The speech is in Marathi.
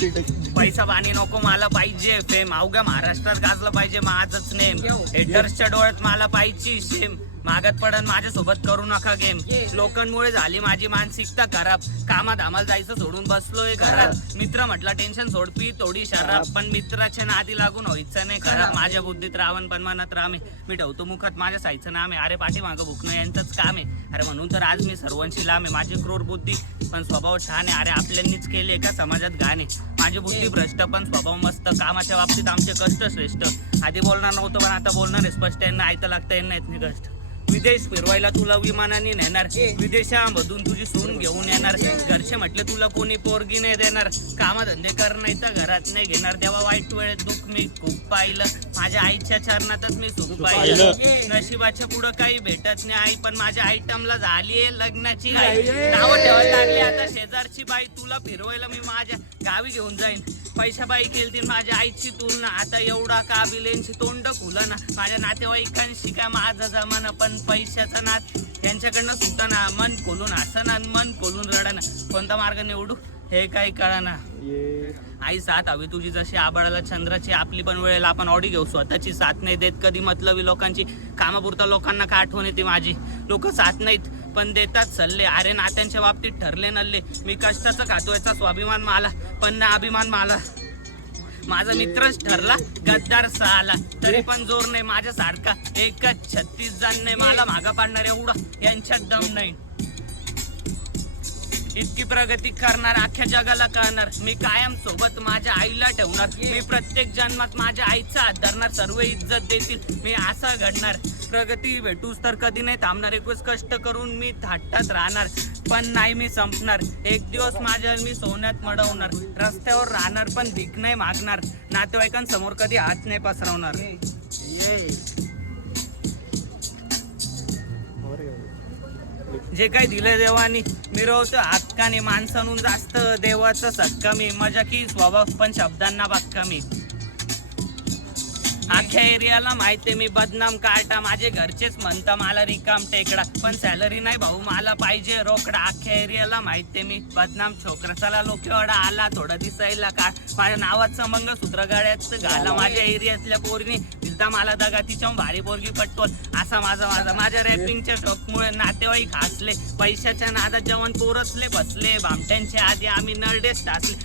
पैसा पाणी नको मला पाहिजे फेम, अवघ्या महाराष्ट्रात गाजलं पाहिजे माझंच नेम, हेटर्सच्या डोळ्यात मला पाहिजे सेम, मागत पडन माझ्यासोबत करू नका गेम, लोकांमुळे झाली माझी मानसिकता खराब, कामात आम्हाला जायचं सोडून बसलोय घरात, मित्र म्हटलं टेन्शन सोड पी थोडी शराब, पण मित्राच्या नादी लागून व्हायचं नाही खराब, माझ्या बुद्धीत रावण पण मनात राम आहे, मी ठेवतो मुखात माझ्या सायचं नाम आहे, अरे पाठी मागं भुकणं यांचंच काम आहे, अरे म्हणून तर आज मी सर्वांशी लांब आहे, माझी क्रूर बुद्धी पण स्वभाव छान आहे, अरे आपल्यांनीच केले का समाजात गाणे, माझी बुद्धी भ्रष्ट पण स्वभाव मस्त, कामाच्या बाबतीत आमचे कष्ट श्रेष्ठ, आधी बोलणार नव्हतं पण आता बोलणार आहे स्पष्ट, यांना ऐकतं लागतं यांना येत नाही कष्ट, विदेश फिरवायला तुला विमानाने नेणार, विदेशामधून तुझी सून घेऊन येणार, घरचे म्हटले तुला कोणी पोरगी नाही देणार, कामधंदे कर नाही तर घरात नाही घेणार, तेव्हा वाईट वेळेत दुःख मी खूप पाहिलं, माझ्या आईच्या चरणातच मी सुख पाहिलं, नशिबाच्या पुढं काही भेटत नाही आई, पण माझ्या आयटमला झालीये लग्नाची आई, नाव ठेवायला लागले आता शेजारची बाई, तुला फिरवायला मी माझ्या गावी घेऊन जाईन, पैशा बाई केलती माझ्या आईची तुलना, आता एवढा काबिलेंची तोंड खुलना, माझ्या नातेवाईकांशी काय माझा जमाना, पण पैशाचा नाद यांच्याकडनं सुटाना, मन खोलून हसना मन खोलून रडाना, कोणता मार्ग निवडू हे काही कळना, आई साथ हवी तुझी जशी आबाळाला चंद्राची, आपली पण वेळेला आपण ऑडी घेऊ, स्वतःची साथ नाही देत कधी मतलबी लोकांची, कामापुरता लोकांना का आठवण येते माझी, लोक साथ नाहीत पण देतात सल्ले, अरे नात्यांच्या बाबतीत ठरले नल्ले, मी कष्टाचं खातो याचा स्वाभिमान मला, पण ना अभिमान मला, माझा मित्रच ठरला गद्दार साला, तरी पण जोर नाही माझ्या सारखा, एकच 36 जण नाही मला मागा पाडणार एवढा यांच्यात दम नाही, इतकी प्रगती करणार अख्ख्या जगाला कळणार, मी कायम सोबत माझ्या आईला ठेवणार, मी प्रत्येक जन्मात माझ्या आईचा हात धरणार, सर्व इज्जत देतील मी असं घडणार, प्रगती भेटूच तर कधी नाही थांबणार, एकच कष्ट करून मी थाटात राहणार, पण नाही मी संपणार, एक दिवस माझ्या मी सोन्यात मडवणार, रस्त्यावर राहणार पण भीक नाही मागणार, नातेवाईकांसमोर कधी हात नाही पसरवणार, जे काही दिलं देवानी मिरवतो हक्काने, माणसांहून जास्त देवाचं सक्का मी, मजा की स्वभाव पण शब्दांना बाक्का मी, अख्ख्या एरियाला माहिती मी बदनाम काटा, माझे घरचेच म्हणता मला रिकाम टेकडा, पण सॅलरी नाही भाऊ मला पाहिजे रोकडा, अख्ख्या एरियाला माहिती मी बदनाम छोकरा, चला लोकेवाडा आला थोडा दिसायला का, माझ्या नावाचं मंगळसूत्र गळ्यात घाला, माझ्या एरियातल्या पोरगी दिलता मला दगा, तिच्या भारी पोरगी पटवल, असा माझ्या रॅपिंगच्या शॉकमुळे नातेवाईक हसले, पैशाच्या नादात जेवण पोरसले बसले, भामट्यांच्या आधी आम्ही नरडेच टासले,